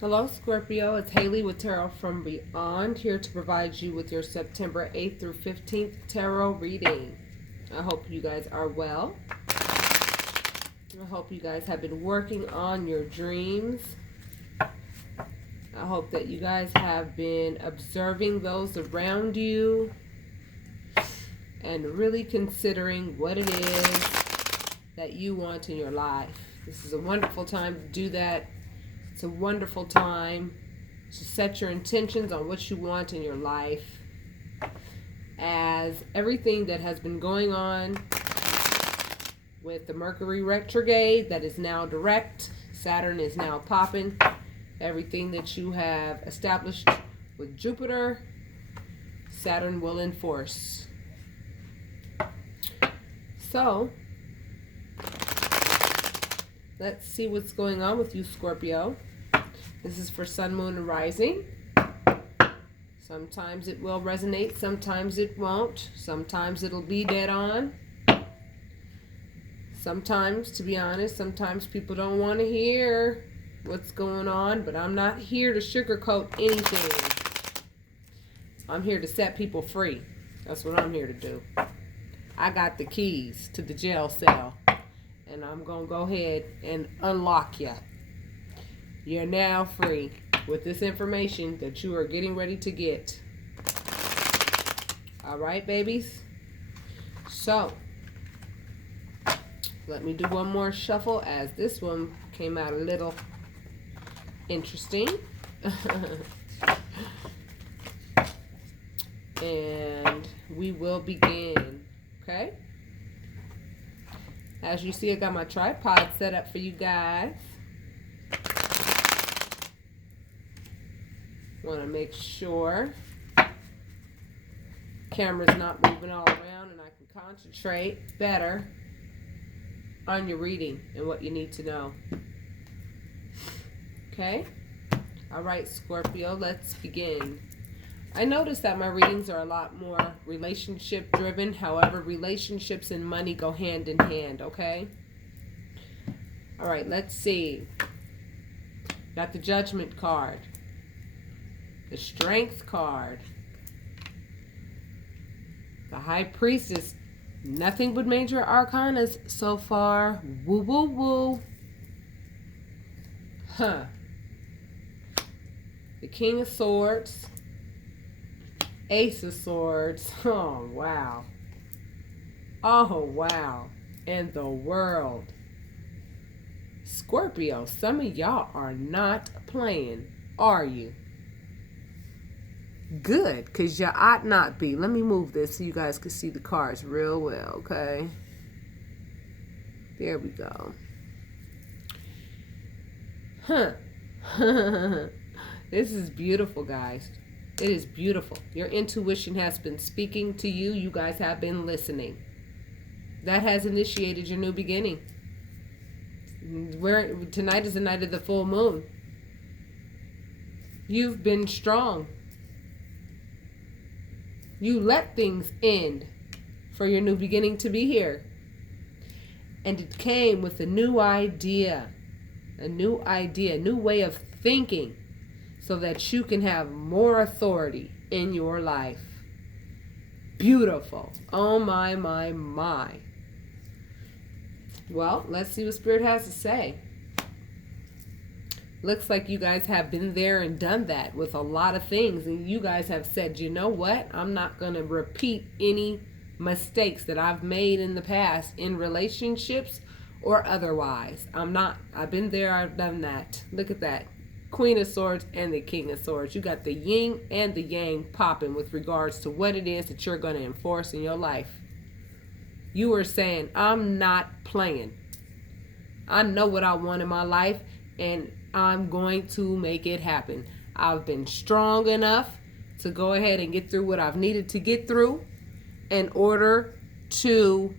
Hello, Scorpio. It's Haley with Tarot from Beyond, here to provide you with your September 8th through 15th tarot reading. I hope you guys are well. I hope you guys have been working on your dreams. I hope that you guys have been observing those around you and really considering what it is that you want in your life. This is a wonderful time to do that. It's a wonderful time to set your intentions on what you want in your life, as everything that has been going on with the Mercury retrograde that is now direct, Saturn is now popping, everything that you have established with Jupiter, Saturn will enforce. So, let's see what's going on with you, Scorpio. This is for Sun, Moon, and Rising. Sometimes it will resonate, sometimes it won't. Sometimes it'll be dead on. Sometimes, to be honest, sometimes people don't want to hear what's going on, but I'm not here to sugarcoat anything. I'm here to set people free. That's what I'm here to do. I got the keys to the jail cell, and I'm going to go ahead and unlock you. You're now free with this information that you are getting ready to get. All right, babies? So, let me do one more shuffle, as this one came out a little interesting. And we will begin, okay? As you see, I got my tripod set up for you guys. Want to make sure camera's not moving all around and I can concentrate better on your reading and what you need to know. Okay? All right, Scorpio, let's begin. I noticed that my readings are a lot more relationship driven. However, relationships and money go hand in hand, okay? All right, let's see. Got the Judgment card. The Strength card. The High Priestess. Nothing but major arcanas so far. Woo, woo, woo. Huh. The King of Swords. Ace of Swords. Oh, wow. Oh, wow. And the World. Scorpio, some of y'all are not playing, are you? Good, because you ought not be. Let me move this so you guys can see the cards real well, okay? There we go. Huh. This is beautiful, guys. It is beautiful. Your intuition has been speaking to you. You guys have been listening. That has initiated your new beginning. Tonight is the night of the full moon. You've been strong. You let things end for your new beginning to be here. And it came with a new idea, a new way of thinking, so that you can have more authority in your life. Beautiful. Oh my, my, my. Well, let's see what Spirit has to say. Looks like you guys have been there and done that with a lot of things. And you guys have said, you know what? I'm not going to repeat any mistakes that I've made in the past in relationships or otherwise. I've been there, I've done that. Look at that. Queen of Swords and the King of Swords. You got the yin and the yang popping with regards to what it is that you're going to enforce in your life. You were saying, I'm not playing. I know what I want in my life, and I'm going to make it happen. I've been strong enough to go ahead and get through what I've needed to get through in order to,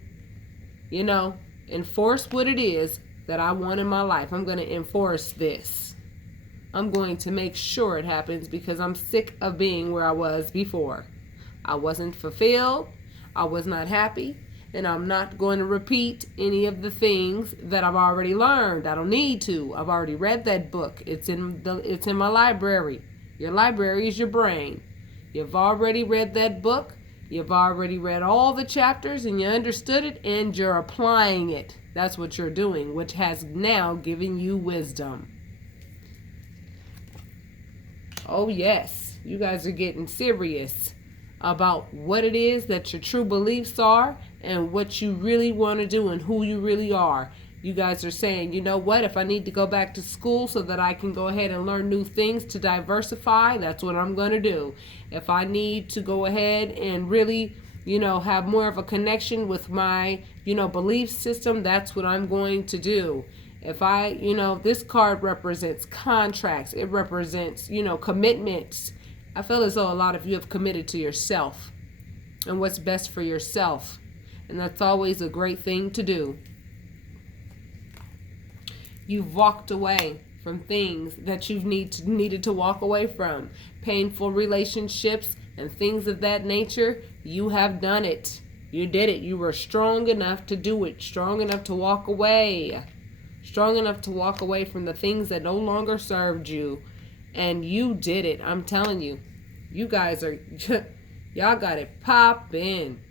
enforce what it is that I want in my life. I'm going to enforce this. I'm going to make sure it happens because I'm sick of being where I was before. I wasn't fulfilled. I was not happy. and I'm not going to repeat any of the things that I've already learned. I don't need to. I've already read that book. It's in my library. Your library is your brain. You've already read that book. You've already read all the chapters and you understood it and you're applying it. That's what you're doing, which has now given you wisdom. Oh yes, you guys are getting serious about what it is that your true beliefs are and what you really want to do and who you really are. You guys are saying, you know what, if I need to go back to school so that I can go ahead and learn new things to diversify, that's what I'm going to do. If I need to go ahead and really, have more of a connection with my, belief system, that's what I'm going to do. If I, this card represents contracts. It represents, commitments. I feel as though a lot of you have committed to yourself and what's best for yourself. And that's always a great thing to do. You've walked away from things that you've needed to walk away from. Painful relationships and things of that nature. You have done it. You did it. You were strong enough to do it. Strong enough to walk away. Strong enough to walk away from the things that no longer served you. And you did it. I'm telling you. You guys are... y'all got it popping.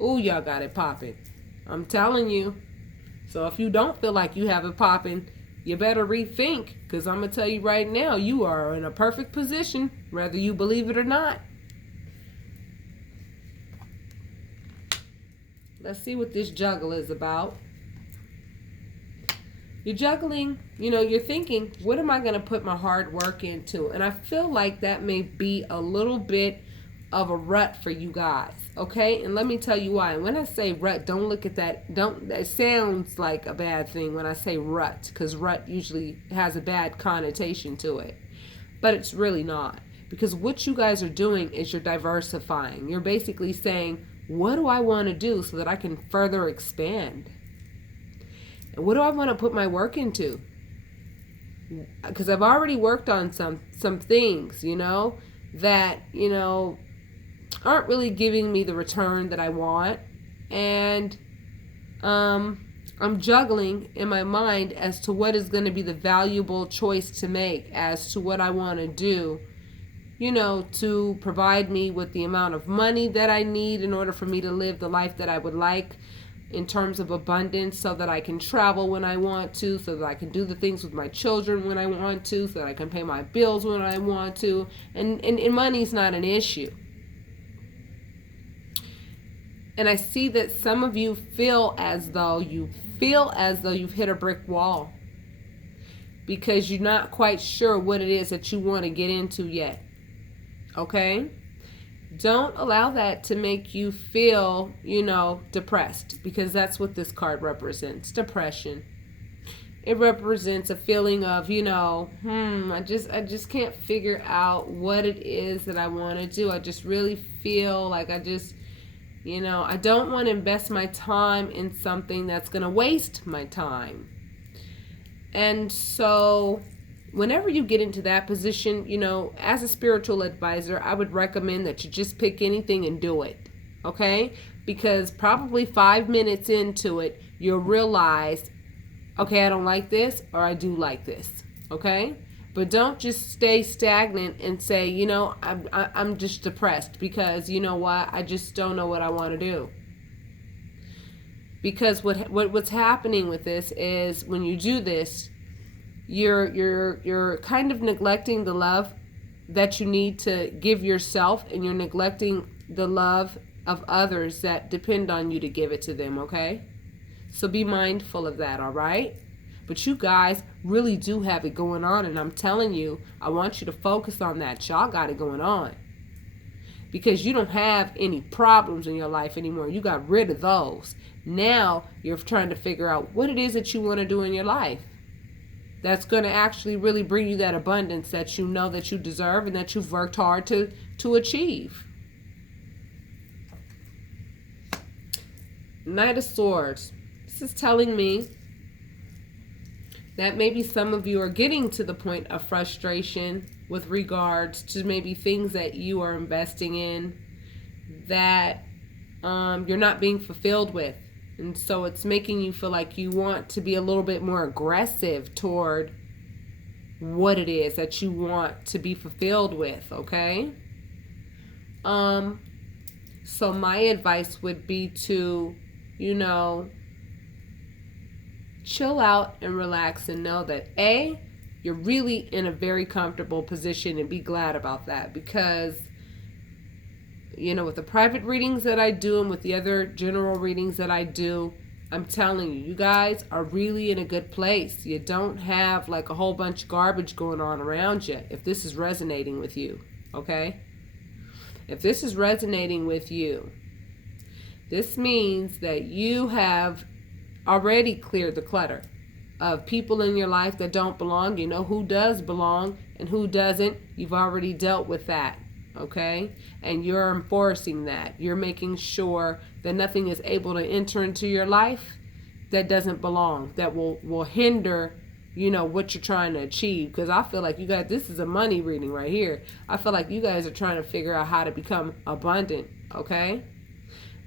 Ooh, y'all got it popping. I'm telling you. So if you don't feel like you have it popping, you better rethink. Because I'm going to tell you right now, you are in a perfect position, whether you believe it or not. Let's see what this juggle is about. You're juggling, you're thinking, what am I going to put my hard work into? And I feel like that may be a little bit of a rut for you guys, okay? And let me tell you why. And when I say rut, don't look at that. It sounds like a bad thing when I say rut, because rut usually has a bad connotation to it. But it's really not. Because what you guys are doing is you're diversifying. You're basically saying, what do I want to do so that I can further expand? And what do I want to put my work into? Because I've already worked on some things, that, aren't really giving me the return that I want. And I'm juggling in my mind as to what is going to be the valuable choice to make as to what I want to do, to provide me with the amount of money that I need in order for me to live the life that I would like in terms of abundance, so that I can travel when I want to, so that I can do the things with my children when I want to, so that I can pay my bills when I want to. And money's not an issue. And I see that some of you feel as though you've hit a brick wall because you're not quite sure what it is that you want to get into yet. Okay? Don't allow that to make you feel, depressed, because that's what this card represents, depression. It represents a feeling of, I just can't figure out what it is that I want to do. I just really feel like I don't want to invest my time in something that's going to waste my time. And so whenever you get into that position, as a spiritual advisor, I would recommend that you just pick anything and do it. Okay? Because probably 5 minutes into it, you'll realize, okay, I don't like this, or I do like this. Okay? But don't just stay stagnant and say, I'm just depressed because, I just don't know what I want to do. Because what's happening with this is when you do this, you're kind of neglecting the love that you need to give yourself, and you're neglecting the love of others that depend on you to give it to them, okay? So be mindful of that, all right? But you guys really do have it going on, and I'm telling you, I want you to focus on that. Y'all got it going on. Because you don't have any problems in your life anymore. You got rid of those. Now you're trying to figure out what it is that you want to do in your life that's going to actually really bring you that abundance that you know that you deserve and that you've worked hard to achieve. Knight of Swords. This is telling me that maybe some of you are getting to the point of frustration with regards to maybe things that you are investing in that you're not being fulfilled with. And so it's making you feel like you want to be a little bit more aggressive toward what it is that you want to be fulfilled with, okay? So my advice would be to, chill out and relax and know that you're really in a very comfortable position, and be glad about that, because with the private readings that I do and with the other general readings that I do, I'm telling you, you guys are really in a good place. You don't have like a whole bunch of garbage going on around you, if this is resonating with you, okay? If this is resonating with you, this means that you have already cleared the clutter of people in your life that don't belong. You know who does belong and who doesn't. You've already dealt with that, okay? And you're enforcing that. You're making sure that nothing is able to enter into your life that doesn't belong, that will hinder what you're trying to achieve. Because I feel like you guys, this is a money reading right here. I feel like you guys are trying to figure out how to become abundant, okay?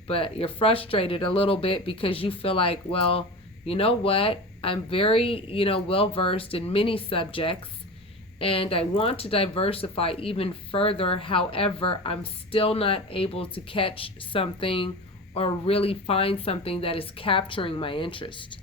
But you're frustrated a little bit because you feel like, well, you know what? I'm very, well versed in many subjects, and I want to diversify even further. However, I'm still not able to catch something or really find something that is capturing my interest.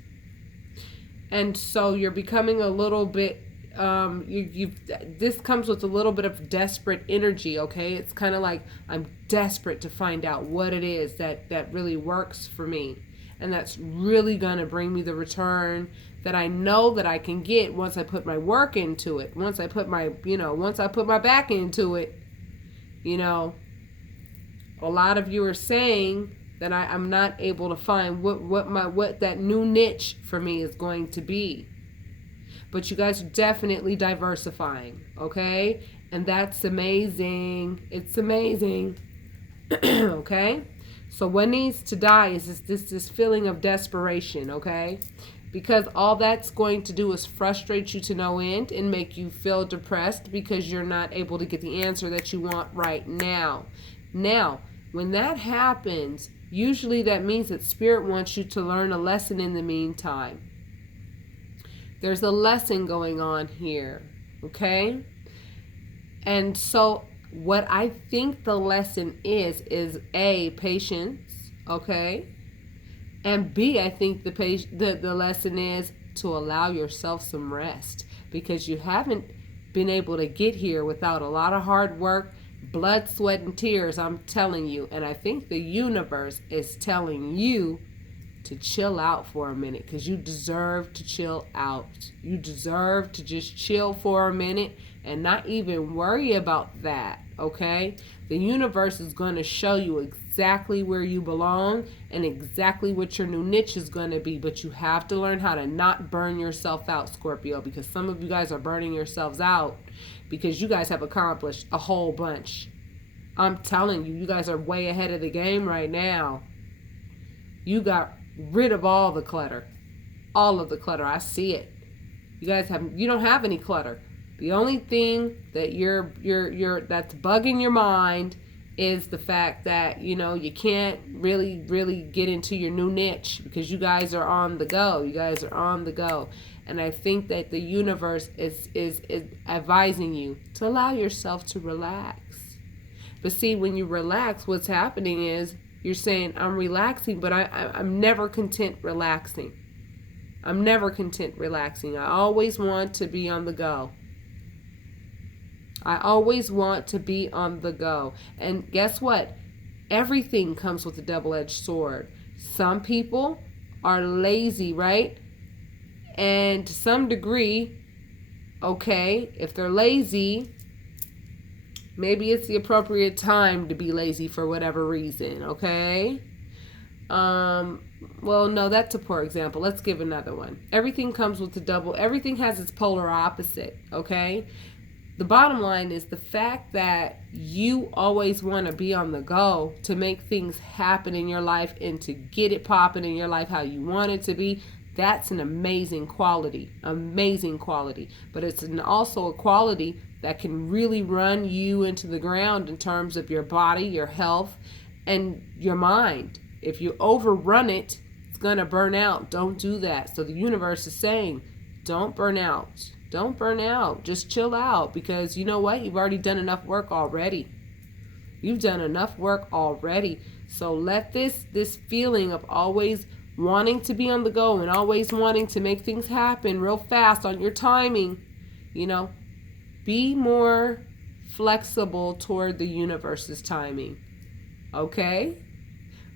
And so you're becoming a little bit, this comes with a little bit of desperate energy, okay? It's kind of like I'm desperate to find out what it is that really works for me. And that's really going to bring me the return that I know that I can get once I put my work into it. Once I put my, once I put my back into it, a lot of you are saying that I'm not able to find what that new niche for me is going to be. But you guys are definitely diversifying, okay? And that's amazing. It's amazing. Okay? So what needs to die is this feeling of desperation, okay? Because all that's going to do is frustrate you to no end and make you feel depressed because you're not able to get the answer that you want right now. Now, when that happens, usually that means that Spirit wants you to learn a lesson in the meantime. There's a lesson going on here, okay? And so what I think the lesson is A, patience, okay? And B, I think the lesson is to allow yourself some rest, because you haven't been able to get here without a lot of hard work, blood, sweat, and tears, I'm telling you. And I think the universe is telling you to chill out for a minute, because you deserve to chill out. You deserve to just chill for a minute and not even worry about that, okay? The universe is going to show you exactly where you belong and exactly what your new niche is going to be. But you have to learn how to not burn yourself out, Scorpio, because some of you guys are burning yourselves out because you guys have accomplished a whole bunch. I'm telling you, you guys are way ahead of the game right now. You got rid of all the clutter. All of the clutter. I see it. You don't have any clutter. The only thing that that's bugging your mind is the fact that, you can't really get into your new niche because you guys are on the go. You guys are on the go. And I think that the universe is advising you to allow yourself to relax. But see, when you relax, what's happening is you're saying, I'm relaxing, but I'm never content relaxing. I'm never content relaxing. I always want to be on the go. I always want to be on the go. And guess what? Everything comes with a double-edged sword. Some people are lazy, right? And to some degree, okay, if they're lazy, maybe it's the appropriate time to be lazy for whatever reason, okay? Well, no, that's a poor example. Let's give another one. Everything comes with everything has its polar opposite, okay? The bottom line is the fact that you always want to be on the go to make things happen in your life and to get it popping in your life how you want it to be. That's an amazing quality, but it's also a quality that can really run you into the ground in terms of your body, your health, And your mind, if you overrun it, it's going to burn out. Don't do that. So the universe is saying, don't burn out. Don't burn out. Just chill out, because you know what? You've already done enough work already. You've done enough work already. So let this feeling of always wanting to be on the go and always wanting to make things happen real fast on your timing, be more flexible toward the universe's timing. Okay?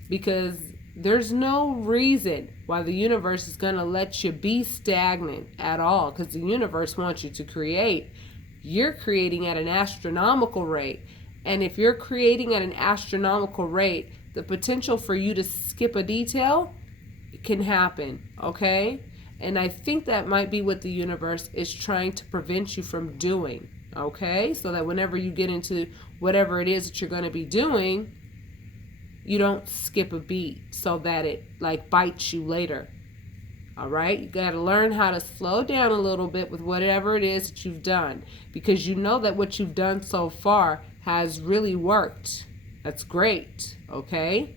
Because there's no reason why the universe is going to let you be stagnant at all, because the universe wants you to create. You're creating at an astronomical rate. And if you're creating at an astronomical rate, the potential for you to skip a detail can happen, okay? And I think that might be what the universe is trying to prevent you from doing, okay? So that whenever you get into whatever it is that you're going to be doing, you don't skip a beat so that it bites you later. All right? You got to learn how to slow down a little bit with whatever it is that you've done, because you know that what you've done so far has really worked. That's great, okay?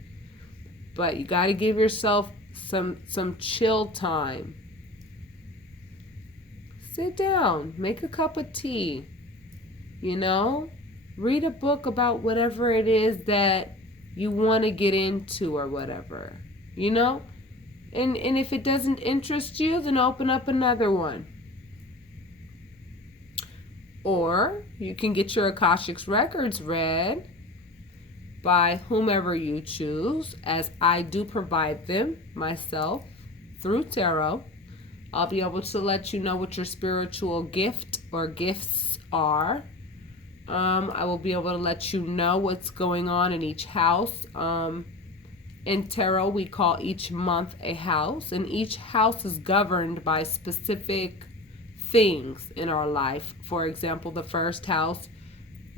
But you got to give yourself some chill time. Sit down, make a cup of tea, read a book about whatever it is that you want to get into or whatever, and if it doesn't interest you, then open up another one. Or you can get your Akashic records read by whomever you choose, as I do provide them myself through tarot. I'll be able to let you know what your spiritual gift or gifts are. I will be able to let you know what's going on in each house. In tarot, we call each month a house, and each house is governed by specific things in our life. For example, the first house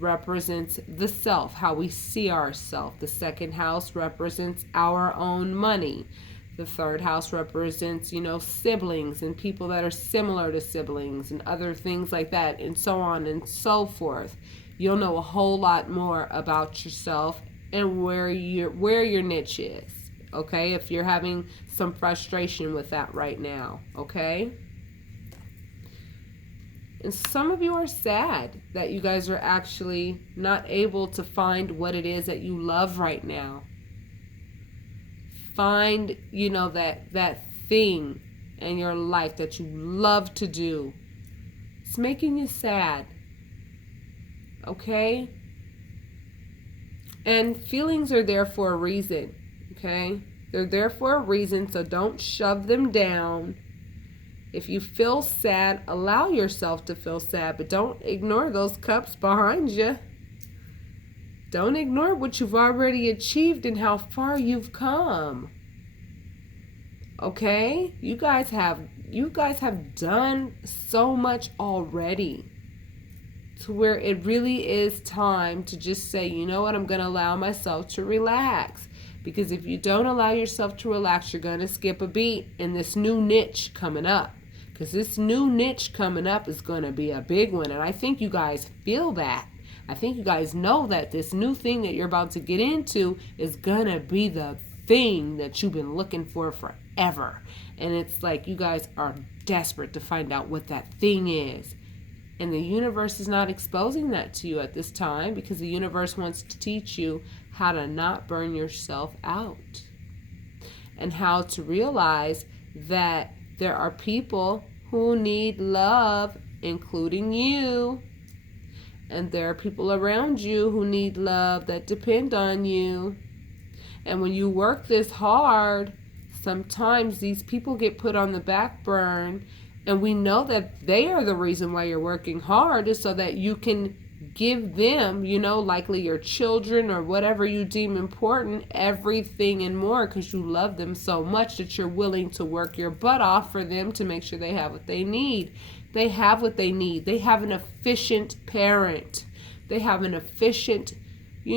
represents the self, how we see ourselves. The second house represents our own money. The third house represents, siblings and people that are similar to siblings and other things like that, and so on and so forth. You'll know a whole lot more about yourself and where your niche is, okay? If you're having some frustration with that right now, okay? And some of you are sad that you guys are actually not able to find what it is that you love right now. Find, that thing in your life that you love to do. It's making you sad. Okay? And feelings are there for a reason. Okay? They're there for a reason, so don't shove them down. If you feel sad, allow yourself to feel sad, but don't ignore those cups behind you. Don't ignore what you've already achieved and how far you've come. Okay? You guys have done so much already, to where it really is time to just say, you know what, I'm going to allow myself to relax. Because if you don't allow yourself to relax, you're going to skip a beat in this new niche coming up. Because this new niche coming up is going to be a big one. And I think you guys feel that. I think you guys know that this new thing that you're about to get into is going to be the thing that you've been looking for forever. And it's like you guys are desperate to find out what that thing is. And the universe is not exposing that to you at this time, because the universe wants to teach you how to not burn yourself out. And how to realize that there are people who need love, including you. And there are people around you who need love that depend on you. And when you work this hard, sometimes these people get put on the back burn. And we know that they are the reason why you're working hard, is so that you can give them, likely your children or whatever you deem important, everything and more, because you love them so much that you're willing to work your butt off for them to make sure they have what they need. They have what they need. They have an efficient parent. They have an efficient, they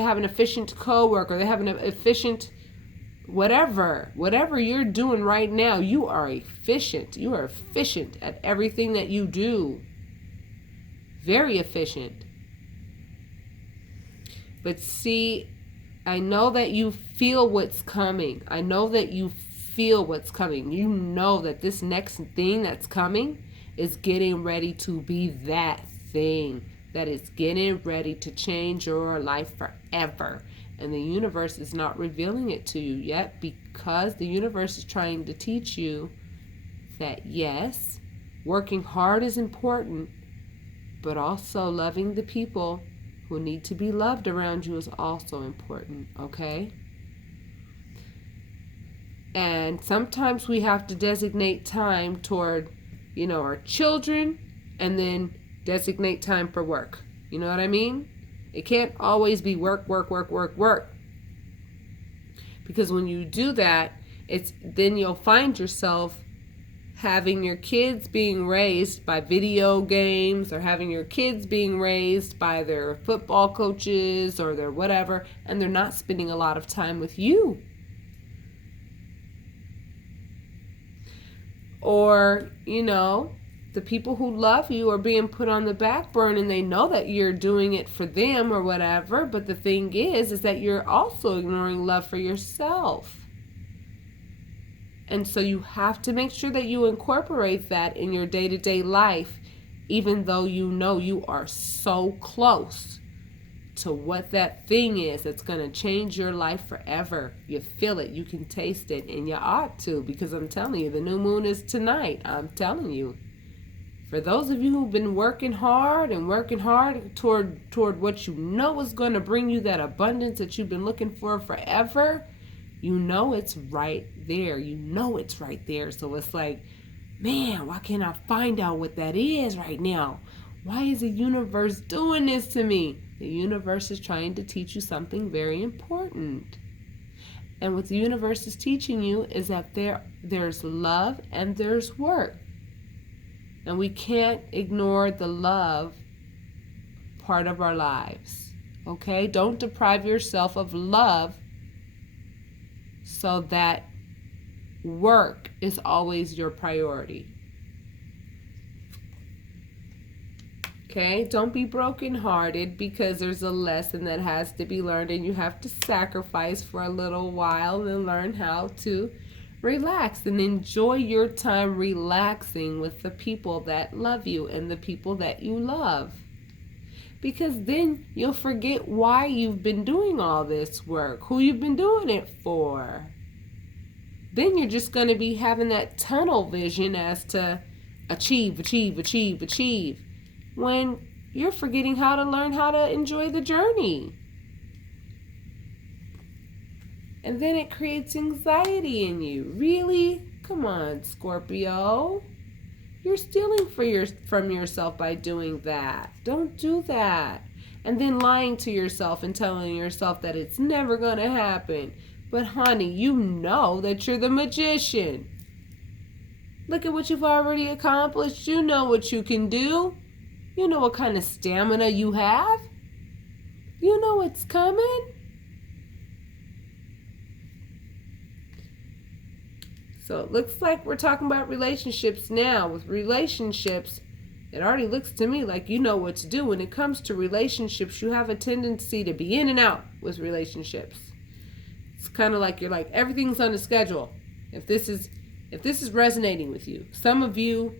have an efficient coworker. They have an efficient whatever you're doing right now. You are efficient. You are efficient at everything that you do. Very efficient. But see, I know that you feel what's coming. I know that you feel what's coming. You know that this next thing that's coming is getting ready to be that thing. That is getting ready to change your life forever. And the universe is not revealing it to you yet because the universe is trying to teach you that yes, working hard is important, but also loving the people who need to be loved around you is also important, okay? And sometimes we have to designate time toward, our children and then designate time for work. You know what I mean? It can't always be work, work, work, work, work. Because when you do that, then you'll find yourself having your kids being raised by video games or having your kids being raised by their football coaches or their whatever, and they're not spending a lot of time with you. Or, the people who love you are being put on the back burner and they know that you're doing it for them or whatever, but the thing is that you're also ignoring love for yourself. And so you have to make sure that you incorporate that in your day-to-day life, even though you know you are so close to what that thing is that's going to change your life forever. You feel it, you can taste it, and you ought to, because I'm telling you, the new moon is tonight. I'm telling you. For those of you who've been working hard toward what you know is going to bring you that abundance that you've been looking for forever, you know it's right there. You know it's right there. So it's like, man, why can't I find out what that is right now? Why is the universe doing this to me? The universe is trying to teach you something very important. And what the universe is teaching you is that there's love and there's work. And we can't ignore the love part of our lives. Okay? Don't deprive yourself of love so that work is always your priority. Okay? Don't be brokenhearted because there's a lesson that has to be learned and you have to sacrifice for a little while and learn how to relax and enjoy your time relaxing with the people that love you and the people that you love. Because then you'll forget why you've been doing all this work, who you've been doing it for. Then you're just going to be having that tunnel vision as to achieve, when you're forgetting how to learn how to enjoy the journey. And then it creates anxiety in you. Really? Come on, Scorpio. You're stealing from yourself by doing that. Don't do that. And then lying to yourself and telling yourself that it's never going to happen. But honey, you know that you're the magician. Look at what you've already accomplished. You know what you can do. You know what kind of stamina you have. You know what's coming. So it looks like we're talking about relationships now. With relationships, it already looks to me like you know what to do. When it comes to relationships, you have a tendency to be in and out with relationships. It's kind of like you're like, everything's on the schedule. If this is resonating with you. Some of you,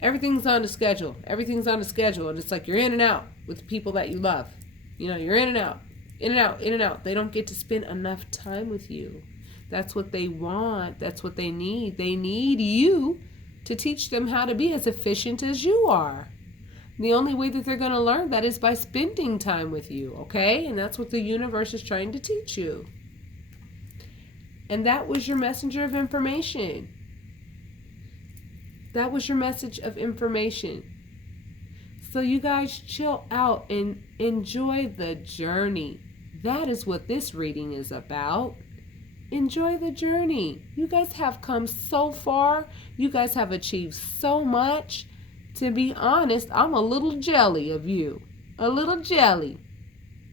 everything's on the schedule. Everything's on the schedule. And it's like you're in and out with the people that you love. You're in and out, in and out, in and out. They don't get to spend enough time with you. That's what they want. That's what they need. They need you to teach them how to be as efficient as you are. The only way that they're going to learn that is by spending time with you, okay? And that's what the universe is trying to teach you. And that was your messenger of information. That was your message of information. So you guys chill out and enjoy the journey. That is what this reading is about. Enjoy the journey. You guys have come so far. You guys have achieved so much. To be honest, I'm a little jelly of you. A little jelly.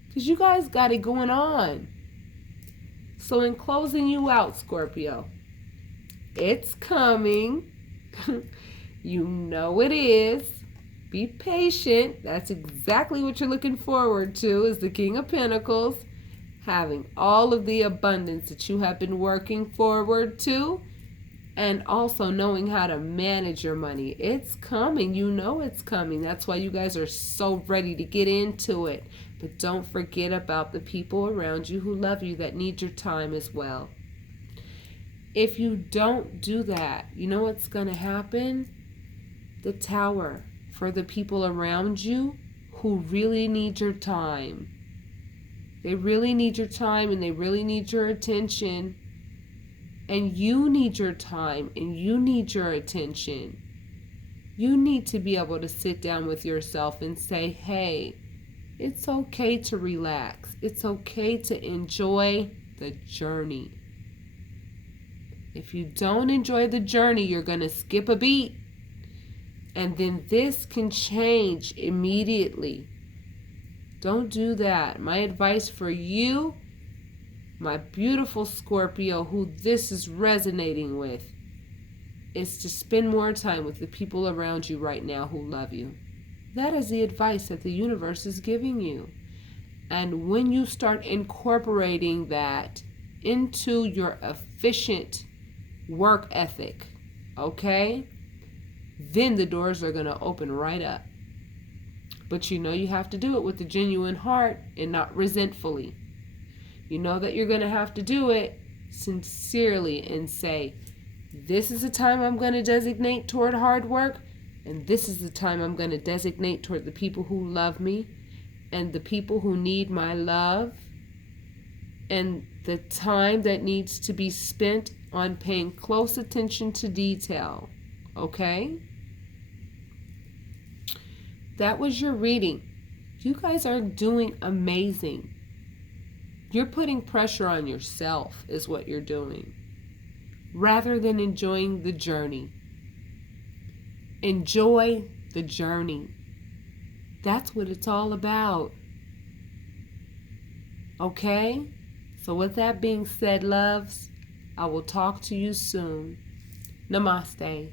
Because you guys got it going on. So in closing you out, Scorpio, it's coming. You know it is. Be patient. That's exactly what you're looking forward to, is the King of Pentacles. Having all of the abundance that you have been working forward to. And also knowing how to manage your money. It's coming. You know it's coming. That's why you guys are so ready to get into it. But don't forget about the people around you who love you that need your time as well. If you don't do that, you know what's going to happen? The Tower, for the people around you who really need your time. They really need your time and they really need your attention. And you need your time and you need your attention. You need to be able to sit down with yourself and say, hey, it's okay to relax. It's okay to enjoy the journey. If you don't enjoy the journey, you're going to skip a beat. And then this can change immediately. Don't do that. My advice for you, my beautiful Scorpio, who this is resonating with, is to spend more time with the people around you right now who love you. That is the advice that the universe is giving you. And when you start incorporating that into your efficient work ethic, okay, then the doors are going to open right up. But you know you have to do it with a genuine heart and not resentfully. You know that you're going to have to do it sincerely and say, this is the time I'm going to designate toward hard work, and this is the time I'm going to designate toward the people who love me and the people who need my love, and the time that needs to be spent on paying close attention to detail. Okay? That was your reading. You guys are doing amazing. You're putting pressure on yourself is what you're doing, rather than enjoying the journey. Enjoy the journey. That's what it's all about. Okay? So with that being said, loves, I will talk to you soon. Namaste.